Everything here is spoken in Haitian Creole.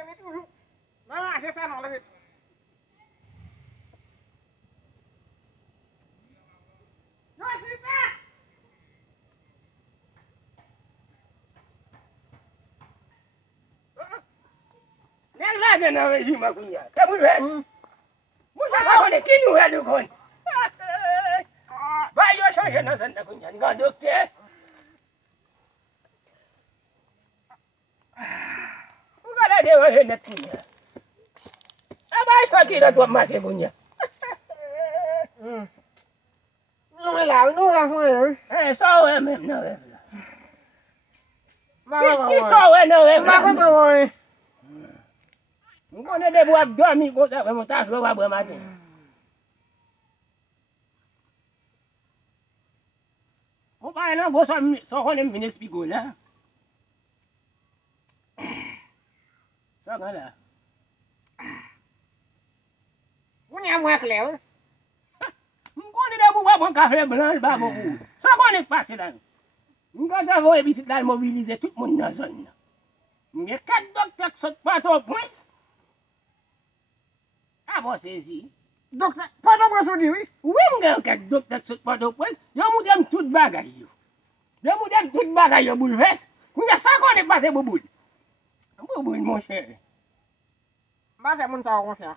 demi toujou. Non, c'est ça, non, le vite. Non, c'est ça. Nèg la gën a régime ak ñaar. Te bu wess. Mu sa ko ne ki ñu wédu kon. Ba yo changer na san ko ñaan nga docteur. Ngala de wa he net ki. Aba sa ki da to ma ke bunya. Non, mais là, non, là, ouais. So we même no we. Ma, Ki so we no we. ouais. Ngone de bo abdomi ko sa mo ta so wa bo ma tin. Ko ba na go so ko ne minutes bi go la. So ngala. On y a moins clair. Ngone de bo bon café blanc ba bo. So ko ne passe là. Ngata vo e bisit la mobiliser tout monde dans zone. Nge 4 docteurs sot pas au point. Ah bon saisi. Docteur, pas d'ombre sur lui, oui. Oui, m'gan 4 docteurs sot pas au point. Yo mou dem tout bagay yo. Yo mou dem tout bagay yo boulvès. Kounya sa ko ne passe boboul. Boboul mon cher. Ma fait mon ça, on fait.